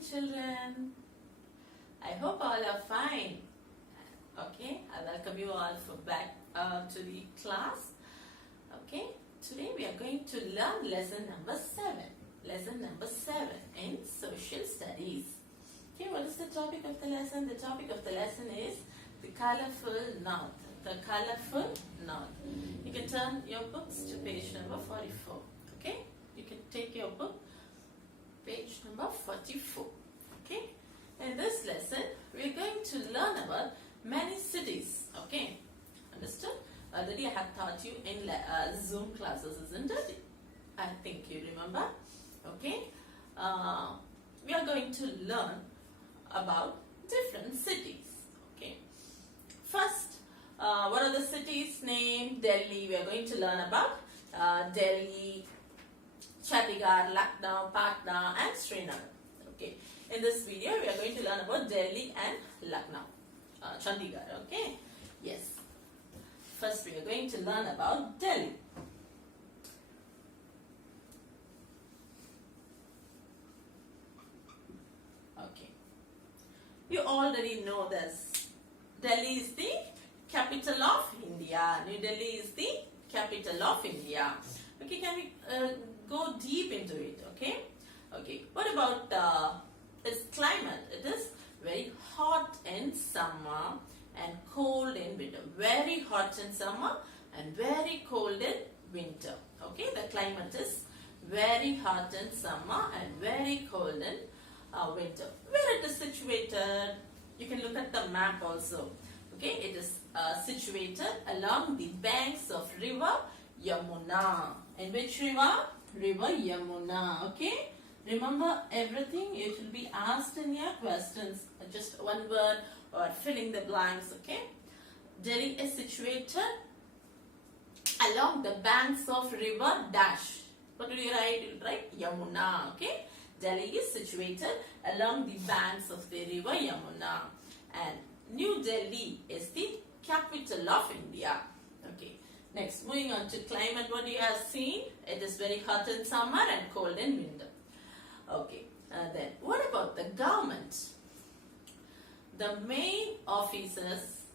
children. I hope all are fine. Okay, I welcome you all for back to the class. Okay, today we are going to learn lesson number 7. Lesson number 7 in social studies. Okay, what is the topic of the lesson? The topic of the lesson is the colourful north. The colourful north. You can turn your books to page number 44. Okay, you can take your book, page number 44. Okay, in this lesson we are going to learn about many cities. Okay, understood? Already I have taught you in Zoom classes, isn't it? I think you remember. Okay, we are going to learn about different cities. Okay, first, what are the cities named? Delhi. We are going to learn about Delhi, Chandigarh, Lucknow, Patna and Srinagar. Okay, in this video we are going to learn about Delhi and Lucknow, Chandigarh. Okay, yes. First we are going to learn about Delhi. Okay, you already know this. Delhi is the capital of India. New Delhi is the capital of India. Okay, can we go deep into it? Okay. Okay. What about its climate? It is very hot in summer and cold in winter. Very hot in summer and very cold in winter. Okay, the climate is very hot in summer and very cold in winter. Where it is situated? You can look at the map also. Okay, it is situated along the banks of river Yamuna. In which river? River Yamuna. Okay, remember everything. It will be asked in your questions. Just one word or filling the blanks. Okay, Delhi is situated along the banks of river dash. What will you write? You will write Yamuna. Okay, Delhi is situated along the banks of the river Yamuna, and New Delhi is the capital of India. Okay. Next, moving on to climate, what you have seen, it is very hot in summer and cold in winter. Okay, then what about the government? The main offices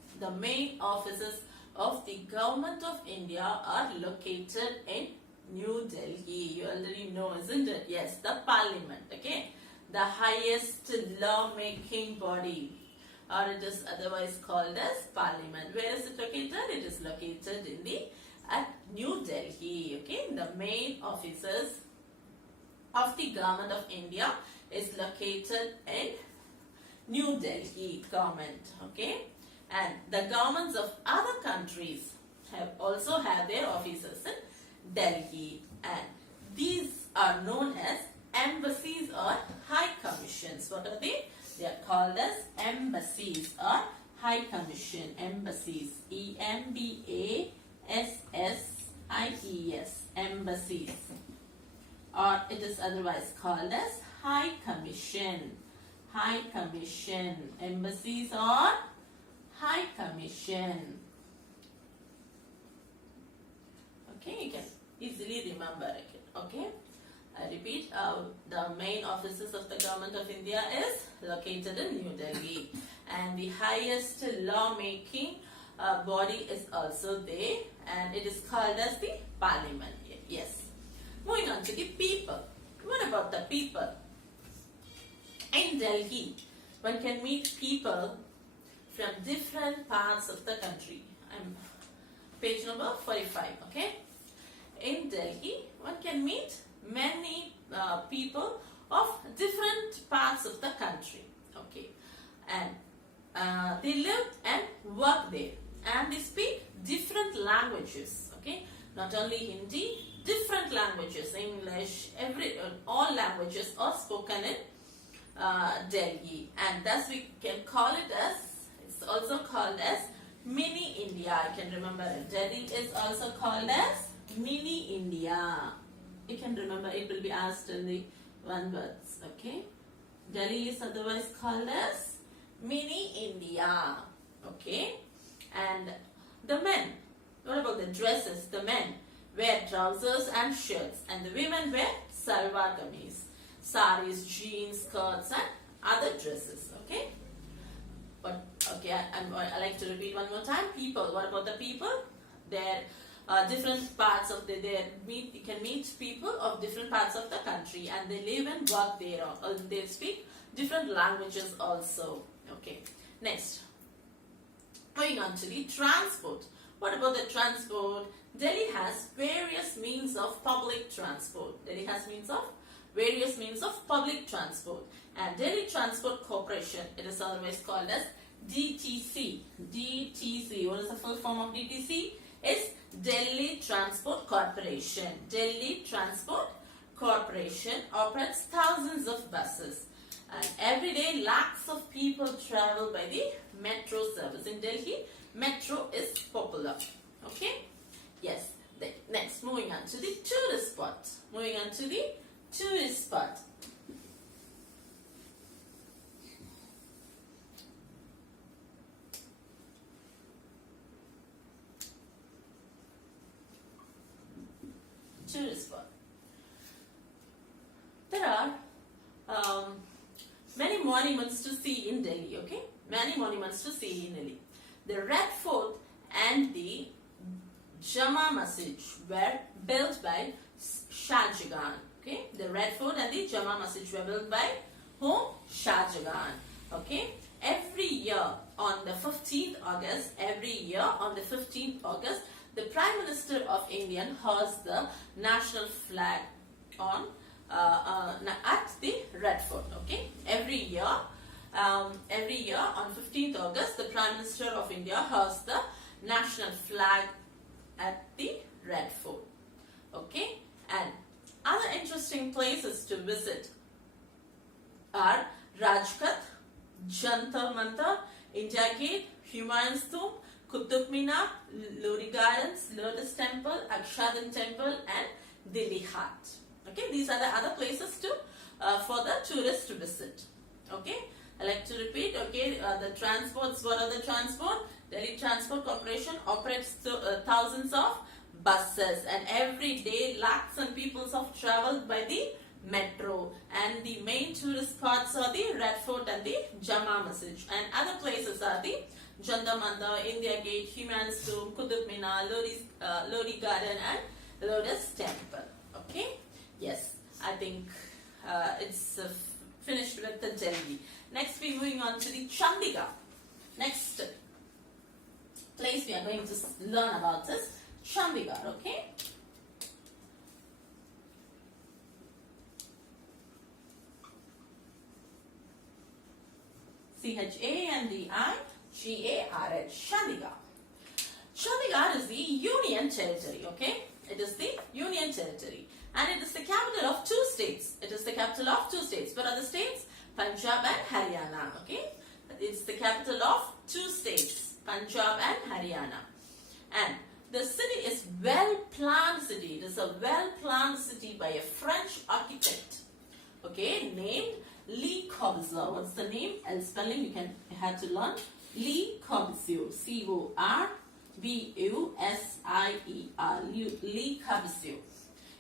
of the government of India are located in New Delhi. You already know, isn't it? Yes, the parliament. Okay, the highest law-making body, or it is otherwise called as parliament. Where is it located? It is located in at New Delhi. Okay, the main offices of the government of India is located in New Delhi government. Okay, and the governments of other countries also have their offices in Delhi, and these are known as embassies or high commissions. What are they? They are called as embassies or high commission. Embassies. EMBASSIES. Embassies. Or it is otherwise called as high commission. High commission. Embassies or high commission. Okay, you can easily remember it. Okay. I repeat, the main offices of the government of India is located in New Delhi, and the highest law-making body is also there, and it is called as the parliament. Yes. Moving on to the people. What about the people? In Delhi, one can meet people from different parts of the country. Page number 45. Okay. In Delhi, one can meet many people of different parts of the country. Okay, and they live and work there, and they speak different languages. Okay, not only Hindi, different languages, English, all languages are spoken in Delhi, and thus we can call it as, it's also called as mini India. I can remember it. Delhi is also called as mini India. You can remember, it will be asked in the one words. Okay, Delhi is otherwise called as mini India. Okay, and the men, what about the dresses? The men wear trousers and shirts, and the women wear salwar kameez. saris, jeans, skirts, and other dresses. Okay. But okay, I like to repeat one more time. People. What about the people? They're different parts of you can meet people of different parts of the country, and they live and work there. They speak different languages also. Okay. Next, going on to the transport. What about the transport? Delhi has various means of public transport. Delhi has various means of public transport, and Delhi Transport Corporation, it is otherwise called as DTC. DTC. What is the full form of DTC? Is Delhi Transport Corporation. Delhi Transport Corporation operates thousands of buses, and every day lakhs of people travel by the metro service. In Delhi, metro is popular. Okay. Yes. Next, moving on to the tourist spot. Moving on to the tourist spot. Tourist spot. There are many monuments to see in Delhi. Okay, many monuments to see in Delhi. The Red Fort and the Jama Masjid were built by Shah Jahan. Okay, the Red Fort and the Jama Masjid were built by whom? Shah Jahan. Okay, every year on the 15th August, the Prime Minister of India hoists the national flag on at the Red Fort. Okay, every year on 15th August, the Prime Minister of India hoists the national flag at the Red Fort. Okay, and other interesting places to visit are Rajghat, Jantar Mantar, India Gate, Humayun's Tomb, Qutub Minar, Lodi Gardens, Lotus Temple, Akshadan Temple, and Delhi Hat. Okay, these are the other places to for the tourists to visit. Okay, I like to repeat. Okay, the transports. What are the transport? Delhi Transport Corporation operates thousands of buses, and every day lakhs and peoples have travelled by the metro, and the main tourist spots are the Red Fort and the Jama Masjid, and other places are the Jantar Mantar, India Gate, Humayun's Tomb, Qutub Minar, Lodi Garden, and Lotus Temple. Okay, yes, I think it's finished with the Delhi. Next, we're moving on to the Chandigarh. Next place we are going to learn about is Chandigarh. Okay. Chandigarh. Chandigarh. Chandigarh is the Union Territory. Okay, it is the Union Territory, and it is the capital of two states. It is the capital of two states. What are the states? Punjab and Haryana. Okay, it's the capital of two states, Punjab and Haryana, and the city is well-planned city. It is a well-planned city by a French architect. Okay, named Le Corbusier. What's the name? L spelling you have to learn. Le Corbusier. C-O-R-B-U-S-I-E-R. Le Corbusier.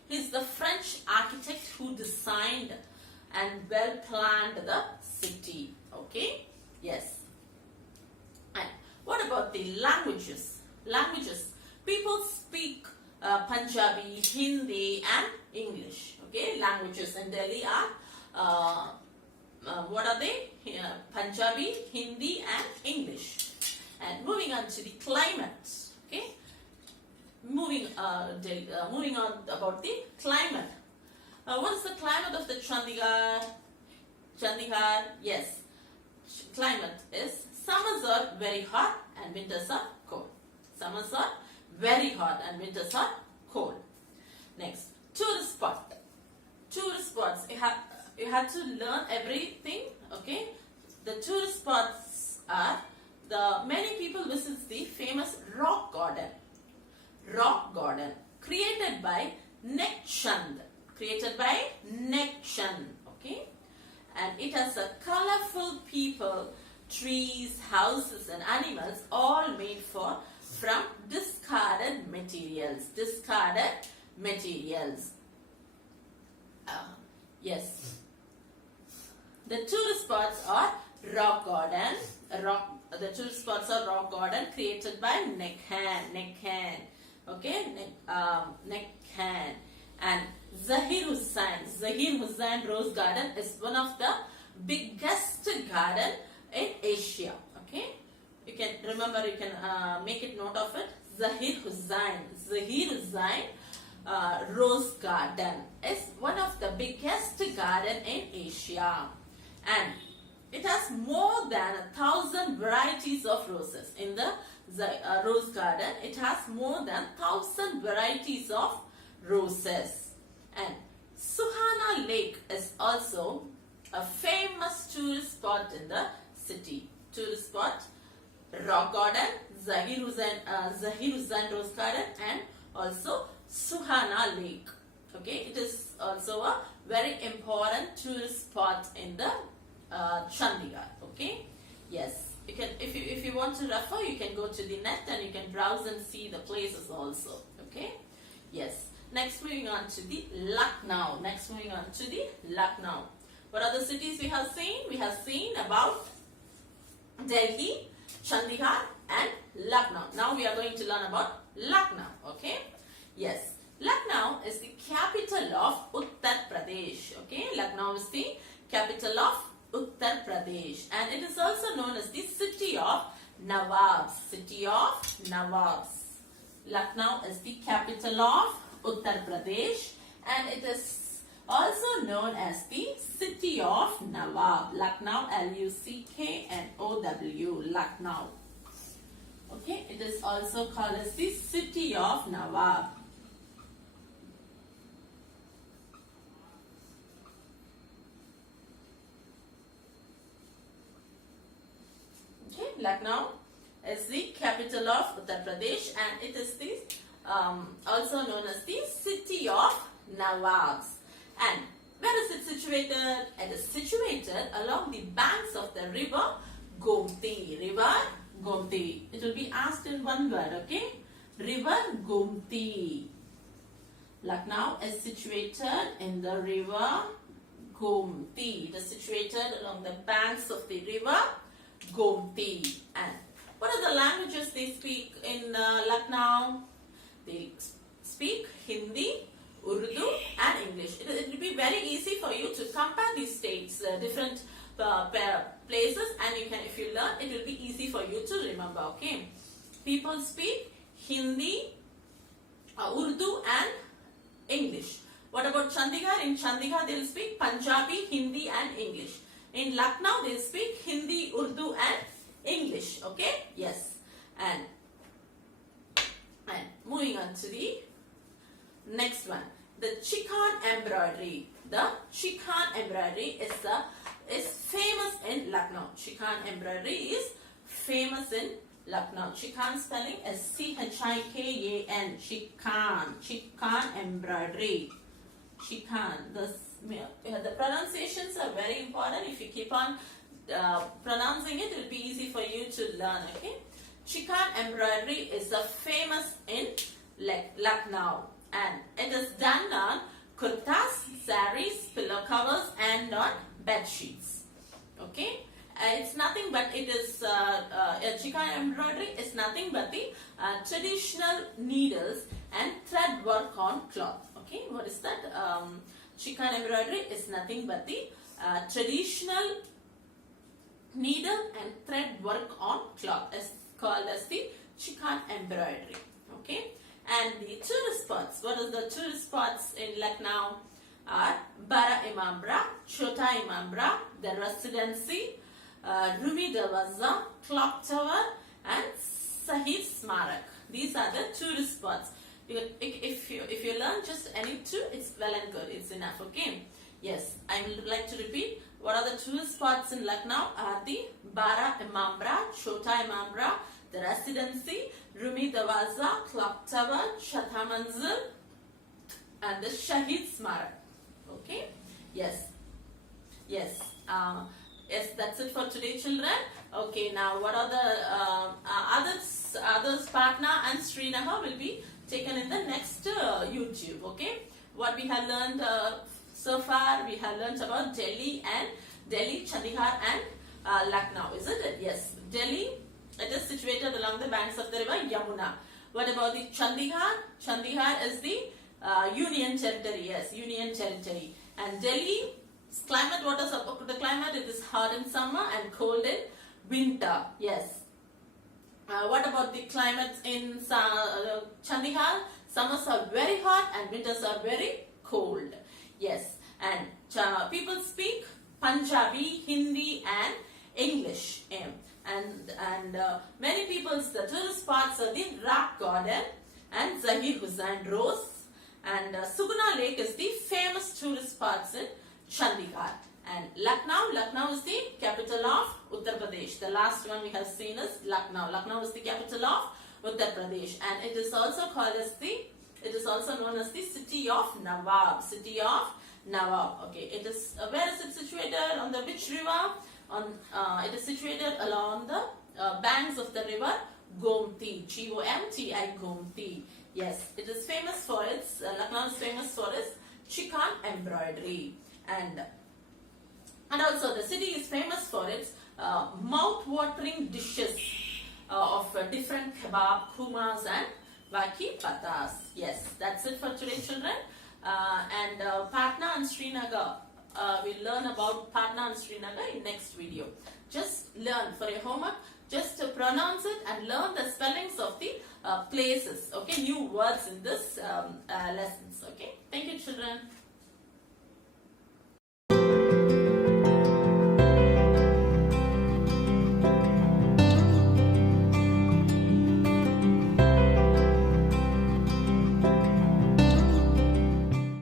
He's the French architect who designed and well planned the city. Okay. Yes. And what about the languages? Languages. People speak Punjabi, Hindi, and English. Okay. Languages in Delhi are what are they? Punjabi, Hindi, and English. And moving on to the climate. Okay. Moving on about the climate. What is the climate of the Chandigarh? Chandigarh, yes. Climate is summers are very hot and winters are cold. Summers are very hot and winters are cold. Next, tourist spot. Tourist spots. You have to learn everything. Okay. The tourist spots are many people visit the famous rock garden. Rock garden created by Nek Chand. Okay, and it has a colorful people, trees, houses, and animals, all made from discarded materials. Yes. The tourist spots are rock garden. The tourist spots are rock garden created by Nekhan. Okay, Nekhan. And Zahir Hussain Rose Garden is one of the biggest garden in Asia. Okay, you can remember, you can make it note of it. Zahir Hussain Rose Garden is one of the biggest garden in Asia, and it has more than 1,000 varieties of roses. In the rose garden, it has more than 1,000 varieties of roses. And Suhana Lake is also a famous tourist spot in the city. Tourist spot, rock garden, Zahir Hussain Rose Garden, and also Suhana Lake. Okay, it is also a very important tourist spot in the Chandigarh. Okay, yes, you can, if you want to refer, you can go to the net and you can browse and see the places also. Okay, yes. Next, moving on to the Lucknow. What are the cities we have seen? We have seen about Delhi, Chandigarh, and Lucknow. Now we are going to learn about Lucknow. Okay, yes. Lucknow is the capital of Uttar Pradesh. Okay, Lucknow is the capital of Uttar Pradesh, and it is also known as the city of Nawabs. Lucknow is the capital of Uttar Pradesh, and it is also known as the city of Nawab. Lucknow, Lucknow, Lucknow. Okay, it is also called as the city of Nawab. Lucknow is the capital of Uttar Pradesh, and it is the also known as the city of Nawabs. And where is it situated? It is situated along the banks of the river Gomti. It will be asked in one word. Okay, river Gomti. Lucknow is situated in the river Gomti. It is situated along the banks of the river Gomti. And what are the languages they speak in Lucknow? They speak Hindi, Urdu, and English. It will be very easy for you to compare these states, different places, and you can, if you learn, it will be easy for you to remember. Okay, people speak Hindi, Urdu, and English. What about Chandigarh? In Chandigarh, they will speak Punjabi, Hindi, and English. In Lucknow, they speak Hindi, Urdu, and English. Okay? Yes. And moving on to the next one, the chikan embroidery. The chikan embroidery is famous in Lucknow. Chikan embroidery is famous in Lucknow. Chikan spelling is C-H-I-K-A-N. Chikan embroidery. Chikan. The pronunciations are very important. If you keep on pronouncing it, it will be easy for you to learn. Okay, chikan embroidery is famous in Lucknow, and it is done on kurtas, saris, pillow covers, and on bed sheets. Okay, it's nothing but it is chikan embroidery is nothing but the traditional needles and thread work on cloth. Okay, what is that? Chikan embroidery is nothing but the traditional needle and thread work on cloth, is called as the chikan embroidery. Okay, and the tourist spots. What are the tourist spots in Lucknow? Are Bara Imambra, Chota Imambra, the Residency, Rumi Darwaza, Clock Tower, and Sahid Smarak. These are the tourist spots. If you learn just any two, it's well and good. It's enough. Okay. Yes, I would like to repeat. What are the tourist spots in Lucknow? Are the Bara Imambra, Chota Imambra, the Residency, Rumi Darwaza, Clock Tower, Chhatha Manzil, and the Shahid Smarak. Okay. Yes. Yes. Yes, that's it for today, children. Okay. Now, what are the others? Patna and Srinagar will be taken in the next YouTube. Okay. What we have learned So far we have learnt about Delhi, Chandigarh and Lucknow, isn't it? Yes. Delhi, it is situated along the banks of the river Yamuna. What about the Chandigarh? Chandigarh is the Union Territory. Yes, Union Territory. And Delhi, climate, what is the climate? It is hot in summer and cold in winter. Yes. What about the climate in Chandigarh? Summers are very hot and winters are very cold. Yes. And people speak Punjabi, Hindi and English. And many people's the tourist spots are the Rock Garden and Zahir Hussain Rose. And Suguna Lake is the famous tourist spots in Chandigarh. And Lucknow is the capital of Uttar Pradesh. The last one we have seen is Lucknow. Lucknow is the capital of Uttar Pradesh, and it is also known as the city of Nawab. City of Nawab. Okay, it is where is it situated? On the which river? It is situated along the banks of the river Gomti. Gomti, Gomti. Yes, it is famous for its Lucknow is famous for its chikan embroidery, and also the city is famous for its mouth-watering dishes of different kebab, kumas and waki patas. Yes, that's it for today, children. And Patna and Srinagar, we'll learn about Patna and Srinagar in next video. Just learn for your homework, just pronounce it and learn the spellings of the places, okay, new words in this lessons, okay. Thank you, children.